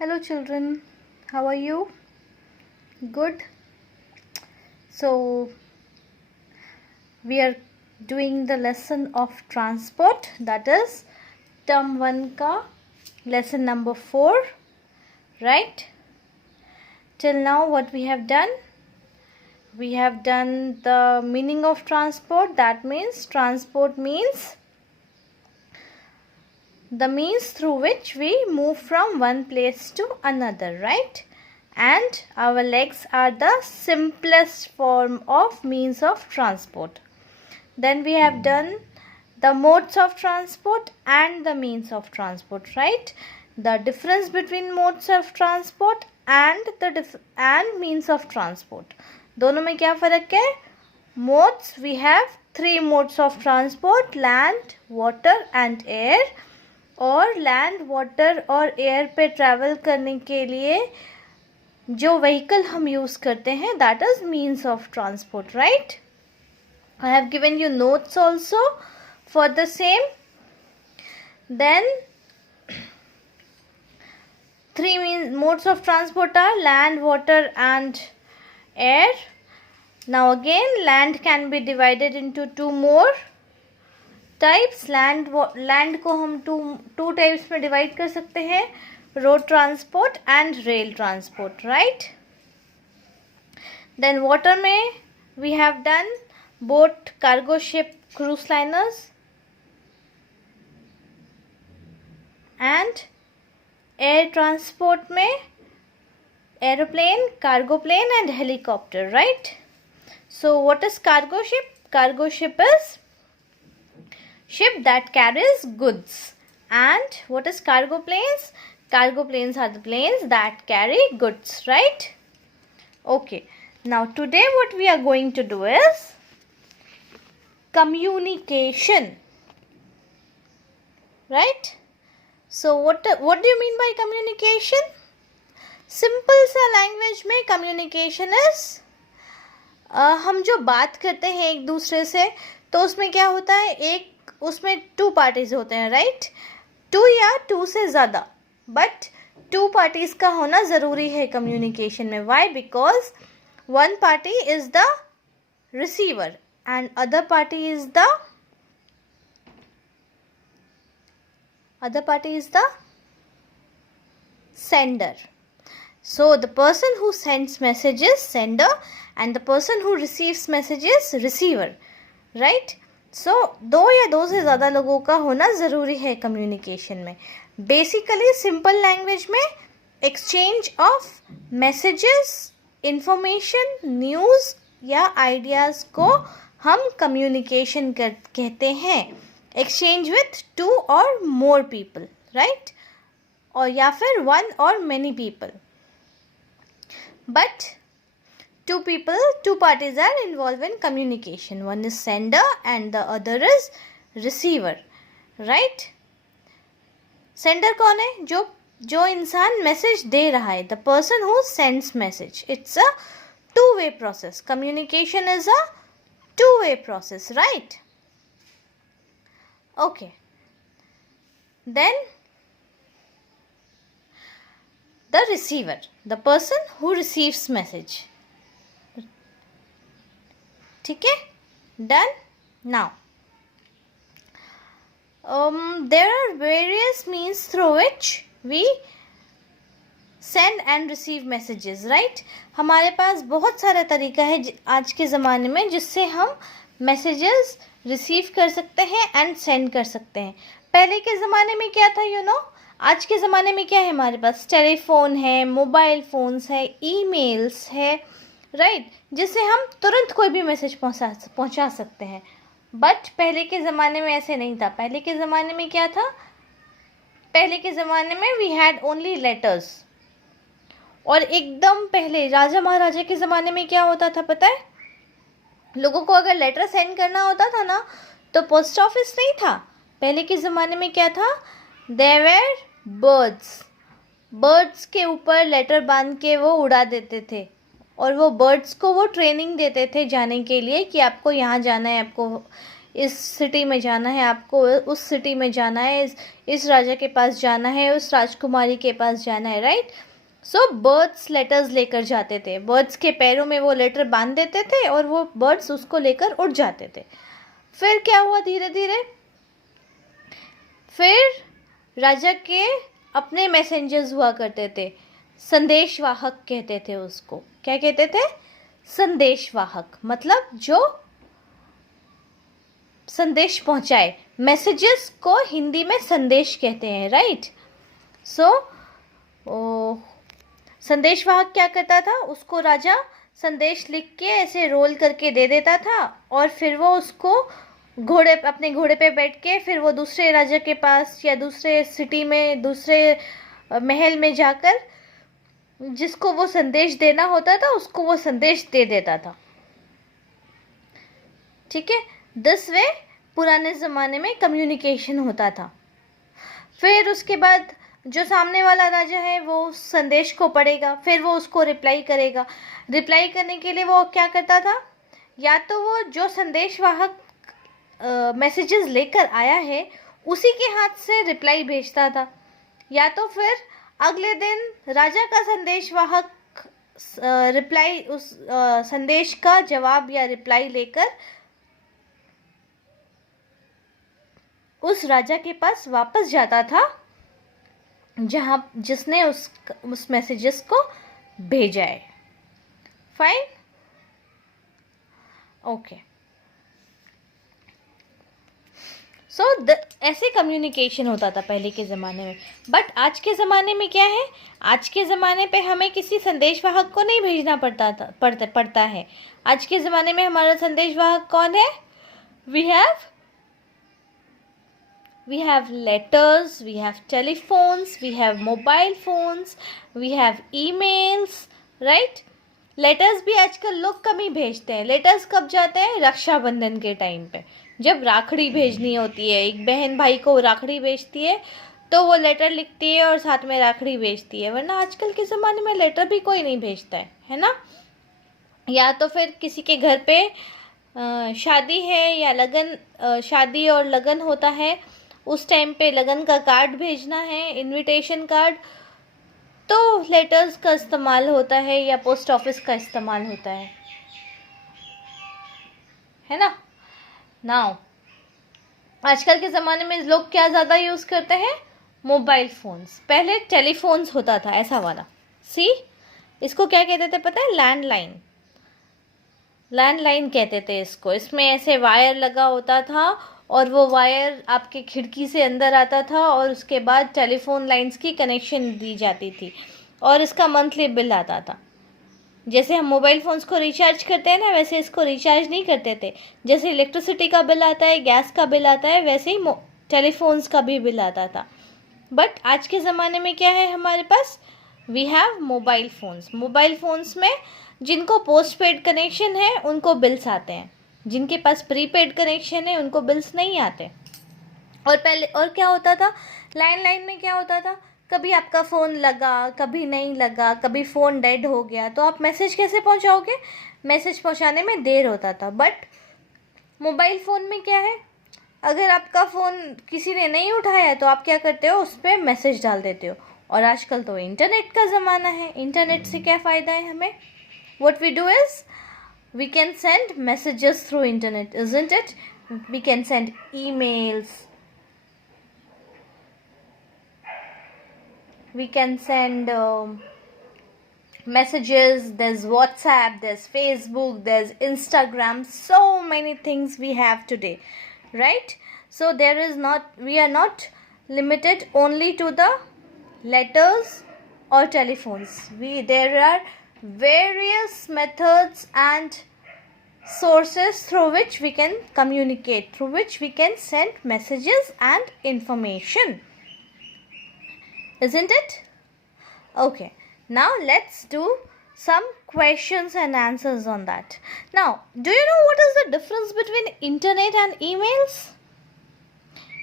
Hello children, how are you? Good. So we are doing the lesson of transport, that is term 1 ka lesson number 4, right? Till now what we have done? We have done the meaning of transport. That means transport means the means through which we move from one place to another, right? And our legs are the simplest form of means of transport. Then we have done the modes of transport and the means of transport, right? The difference between modes of transport and means of transport. दोनों में क्या फर्क है? Modes, we have 3 modes of transport: land, water and air. और land, water और air पे travel करने के लिए जो व्हीकल हम यूज़ करते हैं that is means of transport, right? I have given you notes also for the same. Then 3 modes of transport are land, water and air. Now again, land can be divided into 2 more types. Land को हम two types में divide कर सकते हैं: road transport and rail transport, right? Then water में we have done boat, cargo ship, cruise liners. And air transport में aeroplane, cargo plane and helicopter, right? So what is cargo ship? Cargo ship is ship that carries goods. And what is cargo planes? Cargo planes are the planes that carry goods, right? Okay. Now today what we are going to do is communication, right? So what do you mean by communication? Simple सा language में communication is हम जो बात करते हैं एक दूसरे से, तो उसमें क्या होता है, एक उसमें 2 पार्टीज होते हैं, राइट? 2 या 2 से ज़्यादा, बट 2 पार्टीज का होना ज़रूरी है कम्युनिकेशन में. Why? Because one party is the receiver and other party is the sender. So the person who sends message is sender and the person who receives message is receiver, right? So 2 या 2 से ज़्यादा लोगों का होना ज़रूरी है communication में. Basically simple language में exchange of messages, information, news या आइडियाज़ को हम कम्युनिकेशन कहते हैं. एक्सचेंज विथ 2 और मोर पीपल, राइट? और या फिर 1 और many people. But 2 parties are involved in communication. One is sender and the other is receiver, right? Sender कौन है? जो इंसान मैसेज दे रहा है, the person who sends message. It's a two-way process. Communication is a two-way process, right? Okay. Then the receiver, the person who receives message. ठीक है? Done? Now there are various means through which we send and receive messages, right? हमारे पास बहुत सारा तरीका है आज के ज़माने में जिससे हम मैसेजेस रिसीव कर सकते हैं एंड सेंड कर सकते हैं. पहले के ज़माने में क्या था, आज के ज़माने में क्या है, हमारे पास टेलीफोन है, मोबाइल फ़ोन्स है, ईमेल्स है, राइट? जिससे हम तुरंत कोई भी मैसेज पहुंचा सकते हैं. बट पहले के ज़माने में ऐसे नहीं था. पहले के ज़माने में क्या था? पहले के ज़माने में वी हैड ओनली लेटर्स. और एकदम पहले राजा महाराजा के ज़माने में क्या होता था पता है? लोगों को अगर लेटर सेंड करना होता था ना, तो पोस्ट ऑफिस नहीं था. पहले के ज़माने में क्या था? देयर वर बर्ड्स के ऊपर लेटर बांध के वो उड़ा देते थे और वो बर्ड्स को वो ट्रेनिंग देते थे जाने के लिए कि आपको यहाँ जाना है, आपको इस सिटी में जाना है आपको, उस सिटी में जाना है, इस राजा के पास जाना है, उस राजकुमारी के पास जाना है, राइट। सो बर्ड्स लेटर्स लेकर जाते थे, बर्ड्स के पैरों में वो लेटर बांध देते थे और वो बर्ड्स उसको लेकर उड़ जाते थे। फिर क्या हुआ, धीरे धीरे फिर राजा के अपने मैसेंजर्स हुआ करते थे, संदेशवाहक कहते थे उसको। क्या कहते थे? संदेशवाहक, मतलब जो संदेश पहुंचाए। मैसेजेस को हिंदी में संदेश कहते हैं, राइट। सो संदेशवाहक क्या करता था, उसको राजा संदेश लिख के ऐसे रोल करके दे देता था और फिर वो उसको अपने घोड़े पे बैठ के फिर वो दूसरे राजा के पास या दूसरे सिटी में, दूसरे महल में जाकर जिसको वो संदेश देना होता था उसको वो संदेश दे देता था। ठीक है, दिस वे पुराने ज़माने में कम्युनिकेशन होता था। फिर उसके बाद जो सामने वाला राजा है वो उस संदेश को पढ़ेगा, फिर वो उसको रिप्लाई करेगा। रिप्लाई करने के लिए वो क्या करता था, या तो वो जो संदेशवाहक मैसेजेस लेकर आया है उसी के हाथ से रिप्लाई भेजता था, या तो फिर अगले दिन राजा का संदेशवाहक रिप्लाई उस संदेश का जवाब या रिप्लाई लेकर उस राजा के पास वापस जाता था जिसने उस मैसेजेस को भेजा है। Fine, okay. सो ऐसे कम्युनिकेशन होता था पहले के ज़माने में। बट आज के ज़माने में क्या है, आज के ज़माने पे हमें किसी संदेशवाहक को नहीं भेजना पड़ता है। आज के ज़माने में हमारा संदेशवाहक कौन है? We have letters, we have telephones, we have mobile phones, we have emails, right? Letters भी आजकल लोग कम ही भेजते हैं। लेटर्स कब जाते हैं? रक्षाबंधन के टाइम पे, जब राखड़ी भेजनी होती है, एक बहन भाई को राखड़ी भेजती है तो वो लेटर लिखती है और साथ में राखड़ी भेजती है। वरना आजकल के ज़माने में लेटर भी कोई नहीं भेजता है ना। या तो फिर किसी के घर पे शादी है या लगन, शादी और लगन होता है, उस टाइम पे लगन का कार्ड भेजना है, इनविटेशन कार्ड, तो लेटर्स का इस्तेमाल होता है या पोस्ट ऑफिस का इस्तेमाल होता है ना। नाउ आजकल के ज़माने में लोग क्या ज़्यादा यूज़ करते हैं? Mobile phones. पहले टेलीफोन्स होता था ऐसा वाला, सी, इसको क्या कहते थे पता है? लैंडलाइन। लैंडलाइन कहते थे इसको। इसमें ऐसे वायर लगा होता था और वो वायर आपके खिड़की से अंदर आता था और उसके बाद टेलीफोन लाइंस की कनेक्शन दी जाती थी और इसका मंथली बिल आता था। जैसे हम मोबाइल फ़ोन्स को रिचार्ज करते हैं ना, वैसे इसको रिचार्ज नहीं करते थे। जैसे इलेक्ट्रिसिटी का बिल आता है, गैस का बिल आता है, वैसे ही टेलीफोन्स का भी बिल आता था। बट आज के ज़माने में क्या है हमारे पास? We have mobile phones. Mobile phones में जिनको पोस्ट पेड कनेक्शन है उनको बिल्स आते हैं, जिनके पास प्रीपेड कनेक्शन है उनको बिल्स नहीं आते। और पहले और क्या होता था, लैंडलाइन में क्या होता था, कभी आपका फ़ोन लगा, कभी नहीं लगा, कभी फ़ोन डेड हो गया तो आप मैसेज कैसे पहुंचाओगे? मैसेज पहुंचाने में देर होता था। बट मोबाइल फ़ोन में क्या है, अगर आपका फ़ोन किसी ने नहीं उठाया तो आप क्या करते हो, उस पर मैसेज डाल देते हो। और आजकल तो इंटरनेट का ज़माना है, इंटरनेट से क्या फ़ायदा है हमें? What we do is we can send messages through internet, isn't it? We can send emails, we can send messages. There's WhatsApp, there's Facebook, there's Instagram, so many things we have today, right? So we are not limited only to the letters or telephones. There are various methods and sources through which we can communicate, through which we can send messages and information, isn't it? Okay, now let's do some questions and answers on that. Now, do you know what is the difference between internet and emails?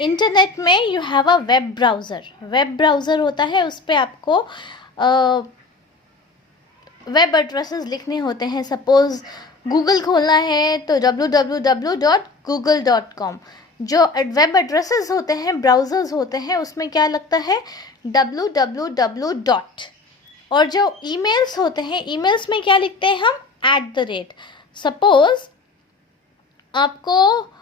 Internet में you have a web browser. Web browser होता है, उस पर आपको web addresses लिखने होते हैं, suppose Google खोलना है तो www.google.com, जो वेब एड्रेसेस होते हैं, ब्राउज़र्स होते हैं, उसमें क्या लगता है www. और जो ईमेल्स होते हैं, ईमेल्स में क्या लिखते हैं हम @. सपोज आपको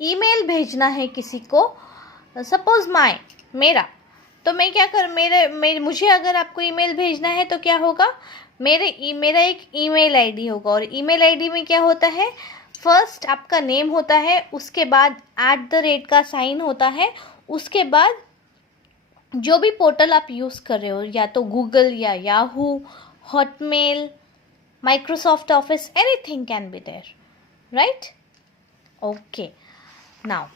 ईमेल भेजना है किसी को, सपोज मेरा, तो मैं क्या कर मुझे अगर आपको ईमेल भेजना है तो क्या होगा, मेरा एक ईमेल आईडी होगा, और ईमेल आईडी में क्या होता है, फर्स्ट आपका नेम होता है, उसके बाद @ का साइन होता है, उसके बाद जो भी पोर्टल आप यूज़ कर रहे हो, या तो गूगल या Yahoo, Hotmail, Microsoft Office, anything can be there, right? Okay, now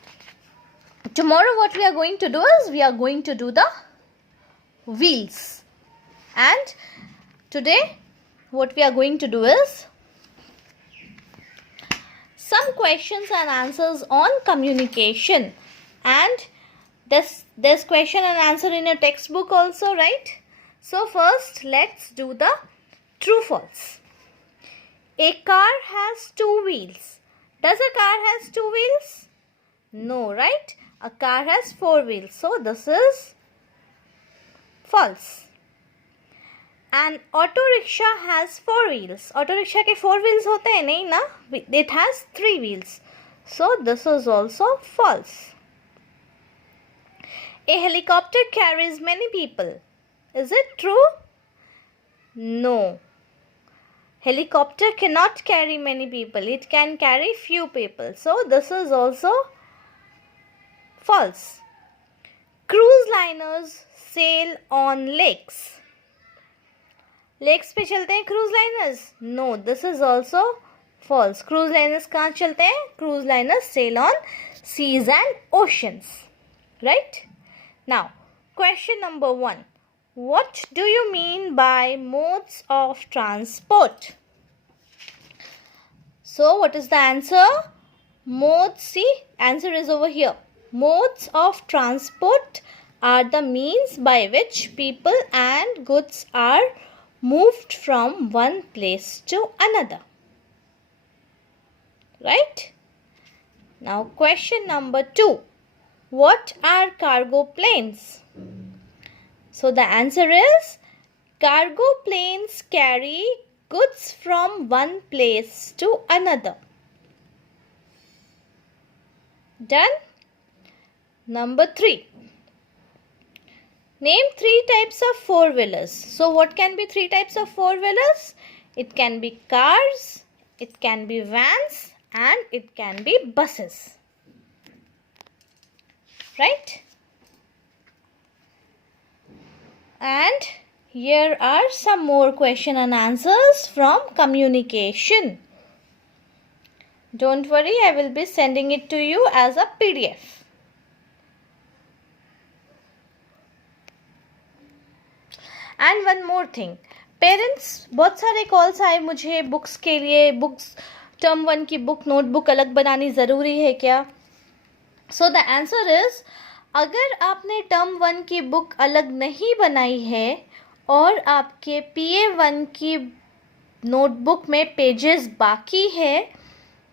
tomorrow what we are going to do is we are going to do the wheels, and today what we are going to do is some questions and answers on communication, and there's question and answer in your textbook also, right? So first let's do the true false. A car has 2 wheels. Does a car has 2 wheels? No, right? A car has 4 wheels. So this is false. An auto rickshaw has 4 wheels. Auto rickshaw के 4 wheels होते हैं नहीं ना? It has 3 wheels. So this is also false. A helicopter carries many people. Is it true? No. Helicopter cannot carry many people. It can carry few people. So this is also false. Cruise liners sail on lakes. Lakes पे चलते हैं cruise liners? No, this is also false. Cruise liners कहाँ चलते हैं? Cruise liners sail on seas and oceans. Right? Now, question number 1. What do you mean by modes of transport? So, what is the answer? Modes, see, answer is over here. Modes of transport are the means by which people and goods are moved from one place to another. Right? Now question number 2. What are cargo planes? So the answer is cargo planes carry goods from one place to another. Done? Number 3. Name 3 types of four-wheelers. So what can be 3 types of four-wheelers? It can be cars, it can be vans, and it can be buses. Right? And here are some more question and answers from communication. Don't worry, I will be sending it to you as a PDF. And one more thing, parents बहुत सारे calls आए मुझे books के लिए, books term 1 की book notebook अलग बनानी ज़रूरी है क्या? सो द आंसर इज़, अगर आपने टर्म 1 की बुक अलग नहीं बनाई है और आपके PA1 की नोटबुक में पेजेस बाकी है,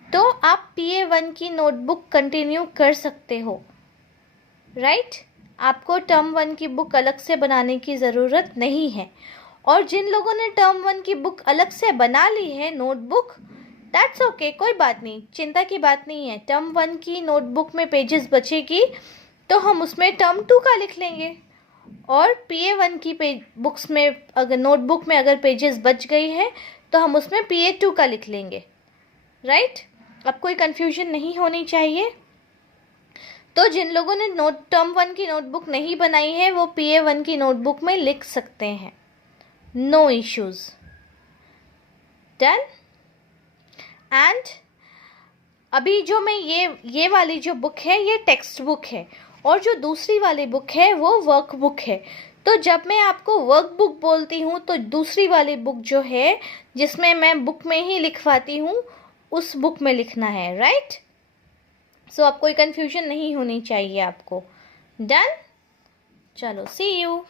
तो आप PA1 की नोटबुक कंटिन्यू कर सकते हो, राइट? आपको टर्म 1 की बुक अलग से बनाने की ज़रूरत नहीं है। और जिन लोगों ने टर्म 1 की बुक अलग से बना ली है नोटबुक, दैट्स ओके, कोई बात नहीं, चिंता की बात नहीं है। टर्म 1 की नोटबुक में पेजेस बचेगी तो हम उसमें टर्म 2 का लिख लेंगे, और PA1 की बुक्स में अगर नोटबुक में अगर पेजेस बच गई है तो हम उसमें PA2 का लिख लेंगे, राइट? अब कोई कन्फ्यूजन नहीं होनी चाहिए। तो जिन लोगों ने टर्म 1 की नोटबुक नहीं बनाई है वो PA1 की नोटबुक में लिख सकते हैं, नो इश्यूज। डन? एंड अभी जो मैं ये वाली जो बुक है ये टेक्स्ट बुक है, और जो दूसरी वाली बुक है वो वर्क बुक है। तो जब मैं आपको वर्क बुक बोलती हूँ तो दूसरी वाली बुक जो है जिसमें मैं बुक में ही लिखवाती हूँ उस बुक में लिखना है, राइट? सो अब कोई कन्फ्यूजन नहीं होनी चाहिए आपको। डन? चलो, सी यू।